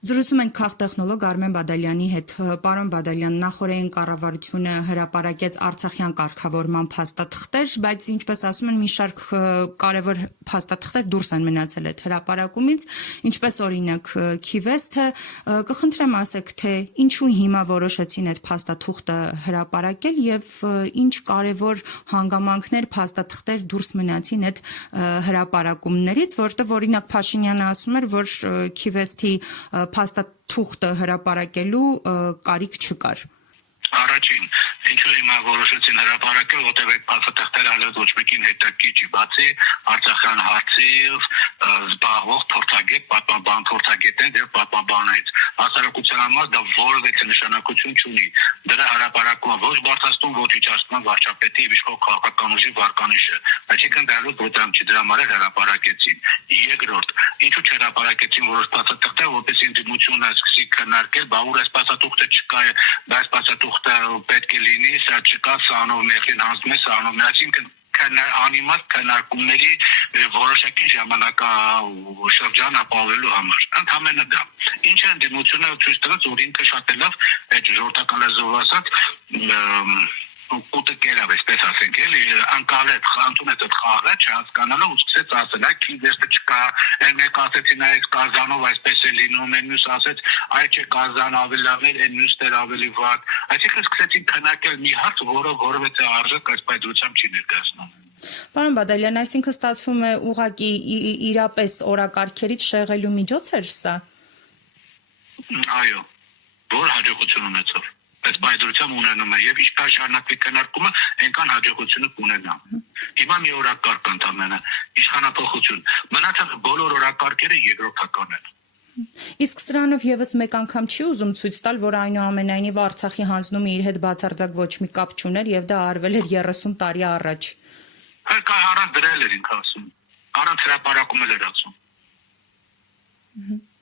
Զրուցում ենք քաղտեխնոլոգ Արմեն Բադալյանի հետ։ Պարոն Բադալյան, նախօրեին կառավարությունը հրապարակեց Արցախյան կարգավորման փաստաթղթեր, բայց ինչպես ասում են, մի շարք կարևոր փաստաթղթեր դուրս են մնացել այդ հրապարակումից, ինչպես օրինակ Քիվեսթը, կխնդրեմ ասեք, թե ինչու հիմա որոշեցին այդ փաստաթուղթը հրապարակել եւ ինչ կարևոր հանգամանքներ, փաստաթղթեր դուրս մնացին այդ հրապարակումներից, որտեղ օրինակ Փաշինյանը ասում էր, որ Քիվեսթի փաստաթուղթը հրապարակելու կարիք չկար։ Առաջին, ինչու հիմա որոշեցին հրապարակել, որտեղ այդ փաստաթղթերը հələ ոչ մեկին հետաքրքիր չի, բացի Արցախյան հարցով զբաղվող փորձագետ, պատմաբան փորձագետներ եւ պատմաբաններից։ Հասարակության համար դա որևէ նշանակություն չունի։ Դրա հրապարակումը ոչ բարձրացնում, ոչ իջացնում վարչապետի եւ իշխող քաղաքական ուժի վարկանիշը։ Այսինքն դա լույս բոդամ չի, դրա համար հրապարակեցին։ Երկրորդ, ինչու չհրապարակեցին որոշ փաստաթղթեր, որպես ինդիմությունը սկսի քննարկել, բա ուր այս փաստաթուղթը չկա, բայց փաստաթուղթը պետք է լինի, սա չկա, սանով մեղին հանձնում է, սանով այսինքն անիմաստ քննարկումների որոշակի ժամանակաշրջան ապահովելու համար։ Ընդհանրապես դա։ Ինչ է դիմությունը ցույց տված, որ ինքը շատ լավ այդ ժողովրդական լեզվով ասած ուտը կերավ, այսպես ասենք, էլի անկալեց, խանթուն այդ խաղը չհասկանալով ու սկսեց ասել, այ Քիվեսթը չկա, այն մեկ ասեցին այս Կազանով այսպես է լինում, այն մյուս ասեց, այ չէ Կազան ավելի լավ էր, այն մյուսն էր ավելի վատ։ Այսինքն սկսեցին քննարկել մի հարց, որը որևէ արժեք այս պայծրությամբ չի ներկայացնում։ Պարոն Բադալյան, այսինքն ստացվում է ուղղակի իրապես օրակարգերից շեղելու միջոց էր սա։ Այո, որ հաջողություն ունեցավ։ Այս պայծրությամբ ունենում է եւ ինչքան շարունակվի քննարկումը, այնքան հաջողությունը կունենա։ Հիմա մի օրակարգ ընդամենը իշխանապողություն։ Մնացած բոլոր օրակարգերը երկրորդական են։ Իսկ սրանով եւս մեկ անգամ չի ուզում ցույց տալ, որ այնուամենայնիվ Արցախի հանձնումը իր հետ բացարձակ ոչ մի կապ չուներ եւ դա արվել էր 30 տարի առաջ։ Հա առանց դրել էր ինքը ասում։ Առանց հրապարակում էր ասում։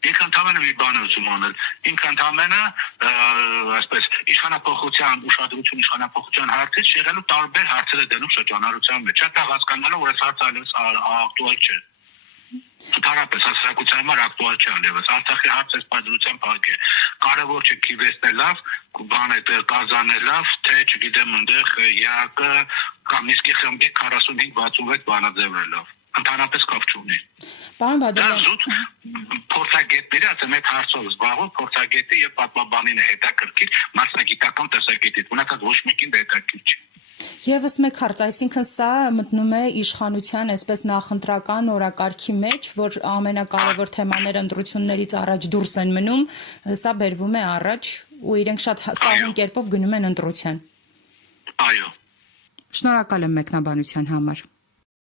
Ինքը ընդամենը մի բան ուզում անել։ Ինքը ընդամենը այսպես իշխանապողության ուշադրություն իշխանապողության հարցից շեղելու տարբեր հարցեր է դնում շրջանառության մեջ։ Շատ հասկանալով, որ այս հարցը այլևս ակտուալ չէ։ Ընդհանրապես հասարակության համար ակտուալ չէ այլևս։ Արցախի հարցը սպայդրության փակ է։ Կարևոր չէ Քիվեսթն է լավ, բան է Կազանն է լավ, թե չգիտեմ այնտեղ ԵԱԿ կամ իսկի խմբի 45-66 բանաձևը լավ։ Ընդհանրապես կապ չունի։ Պարոն Բադալյան, փորձագետները ասեմ այդ հարցով զբաղվող փորձագետի եւ պատմաբանին է հետաքրքիր մասնագիտական տեսակետից, մնացած ոչ մեկին դա հետաքրքիր չի։ Եվս մեկ հարց, այսինքն սա մտնում է իշխանության այսպես նախընտրական օրակարգի մեջ, որ ամենակարևոր թեմաները ընտրություններից առաջ դուրս են մնում, սա բերվում է առաջ ու իրենք շատ սահուն կերպով գնում են ընտրության։ Այո։ Շնորհակալ եմ մեկնաբանության համար։